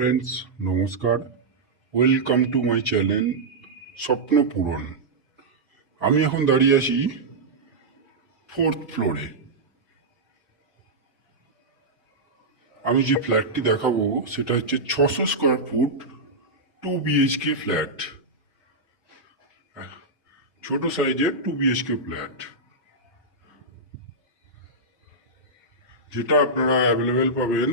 Friends, নমস্কার। Welcome to my channel স্বপ্ন পূরণ। আমি এখন দাঁড়িয়ে আছি 4th ফ্লোরে। আমি যে ফ্ল্যাটটি দেখাবো সেটা হচ্ছে 600 স্কোয়ার ফুট 2 BHK ফ্ল্যাট, ছোট সাইজের 2 BHK ফ্ল্যাট, যেটা আপনারা অ্যাভেলেবেল পাবেন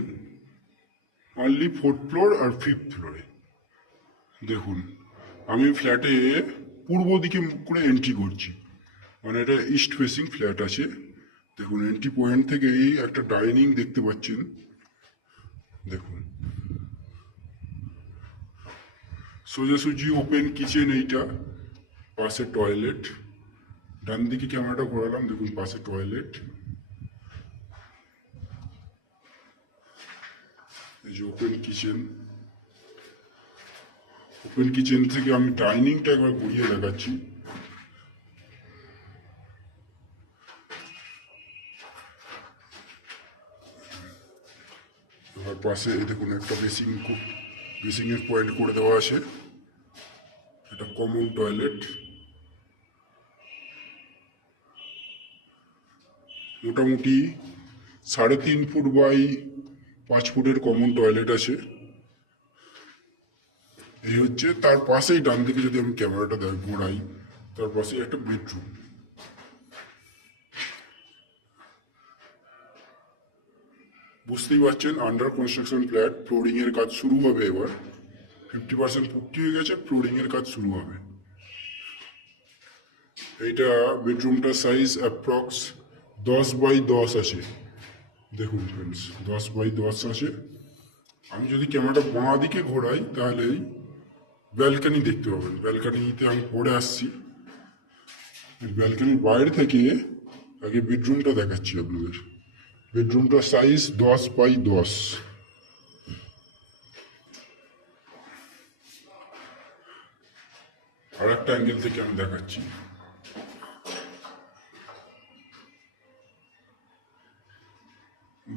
অনলি 4th ফ্লোর আর 5th ফ্লোরে। দেখুন, আমি ফ্ল্যাটে পূর্ব দিকে মুখ করে এন্ট্রি করছি, মানে এটা ইস্ট ফেসিং ফ্ল্যাট আছে। দেখুন, এন্ট্রি পয়েন্ট থেকেই একটা ডাইনিং দেখতে পাচ্ছেন। দেখুন, সোজাসুজি ওপেন কিচেন, এইটা পাশে টয়লেট। ডান দিকে ক্যামেরাটা ঘোরালাম, দেখুন পাশে টয়লেট, এই যে ওপেন কিচেন। ওপেন কিচেন থেকে আমি ডাইনিংটা একবার ঘুরিয়ে দেখাচ্ছি। এবার পাশে দেখুন একটা বেসিংয়ের পয়েন্ট করে দেওয়া আছে, এটা কমন টয়লেট। মোটামুটি 3.5 ফুট বাই 5 ফুটের কমন টয়লেট আছে। এই হচ্ছে, তার পাশেই ডান দিকে যদি আমি ক্যামেরাটা ঘোরাই, তার পাশেই একটা বেডরুম। বুঝতেই পারছেন, আন্ডার কনস্ট্রাকশন ফ্ল্যাট, ফ্লোরিং এর কাজ শুরু হবে এবার। 50% পুট্টি হয়ে গেছে, ফ্লোরিং এর কাজ শুরু হবে। এইটা বেডরুমটার সাইজ অ্যাপ্রক্স 10x10 আছে। দেখুন ফ্রেন্ডস, 10x10 আছে। আমি যদি ক্যামেরাটা বাঁ দিকে ঘোরাই তাহলেই ব্যালকানি দেখতে পাবেন। ব্যালকানিতে আমি পরে আসছি। ব্যালকানির বাইরে থেকে আগে বেডরুমটা দেখাচ্ছি আপনাদের। বেডরুমটার সাইজ 10x10। আর একটা অ্যাঙ্গেল থেকে আমি দেখাচ্ছি।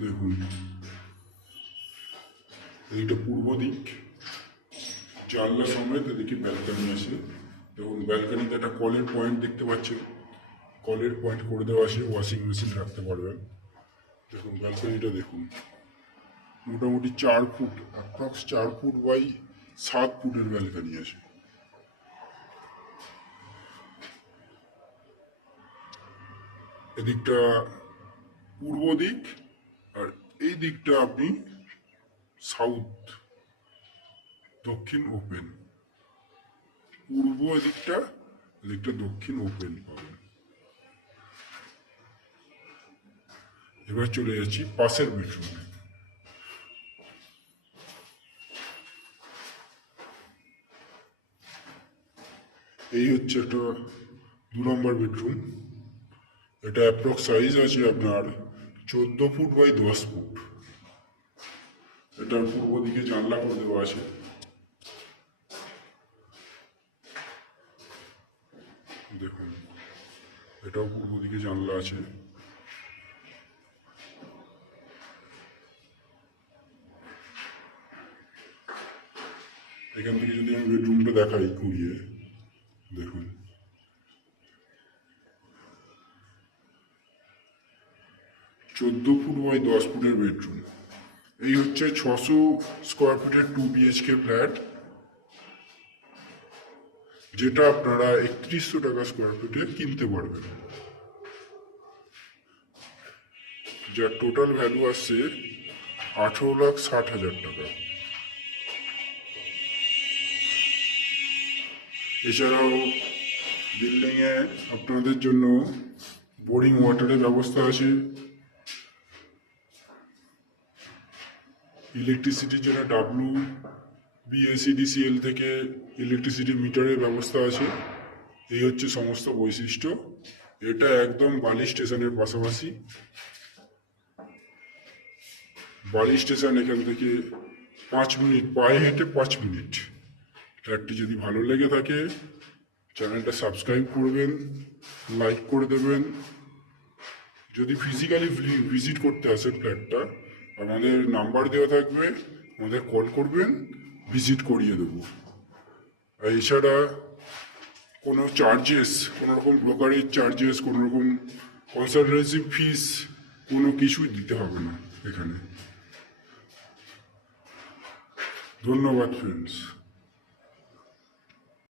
দেখুন, এইটা পূর্ব দিক, জানলা সমেত এদিকে ব্যালকানি আছে। দেখুন, ব্যালকানিতে একটা কলের পয়েন্ট দেখতে পাচ্ছেন, কলের পয়েন্ট করে দেওয়া আছে, ওয়াশিং মেশিন রাখতে পারবেন। দেখুন ব্যালকানিটা দেখুন, মোটামুটি 4 ফুট, অ্যাপ্রক্স 4 ফুট বাই 7 ফুটের ব্যালকানি আছে। এদিকটা পূর্ব দিক, আর এই দিকটা আপনি সাউথ, দক্ষিণ ওপেন। পূর্ব এদিকটা, এদিকটা দক্ষিণ ওপেন পাবেন। এবার চলে যাচ্ছি পাশের বেডরুমে। এই হচ্ছে একটা 2 নম্বর বেডরুম। এটা অ্যাপ্রক্স সাইজ আছে আপনার 14 ফুট বাই 10 ফুট। এটার পূর্ব দিকে জানলা করে দেওয়া আছে। দেখুন, এটাও পূর্ব দিকে জানলা আছে। এখান থেকে যদি আমি বেডরুমটা দেখাই ঘুরিয়ে, দেখুন 14 ফুট বাই 10 ফুটের বেডরুম। এই হচ্ছে 600 স্কোয়ার ফিটের 2 BHK ফ্ল্যাট, যেটা আপনারা 3100 টাকা স্কোয়ার ফিটে কিনতে পারবেন। যার টোটাল ভ্যালু আসছে 18,60,000 টাকা। এছাড়াও বিল্ডিংয়ে আপনাদের জন্য বোরিং ওয়াটারের ব্যবস্থা আছে। ইলেকট্রিসিটির জন্য WBSEDCL থেকে ইলেকট্রিসিটি মিটারের ব্যবস্থা আছে। এই হচ্ছে সমস্ত বৈশিষ্ট্য। এটা একদম বালি স্টেশনের পাশাপাশি। বালি স্টেশন এখান থেকে 5 মিনিট, পায়ে হেঁটে 5 মিনিট। ফ্ল্যাটটি যদি ভালো লেগে থাকে, চ্যানেলটা সাবস্ক্রাইব করবেন, লাইক করে দেবেন। যদি ফিজিক্যালি ভিজিট করতে আসেন ফ্ল্যাটটা, আমাদের নাম্বার দেওয়া থাকবে, আমাদের কল করবেন, ভিজিট করিয়ে দেবো। আর এছাড়া কোনো চার্জেস, কোনো রকম ব্রোকারেজ চার্জেস, কোনো রকম কনসালটেন্সি ফিস কোনো কিছুই দিতে হবে না এখানে। ধন্যবাদ ফ্রেন্ডস।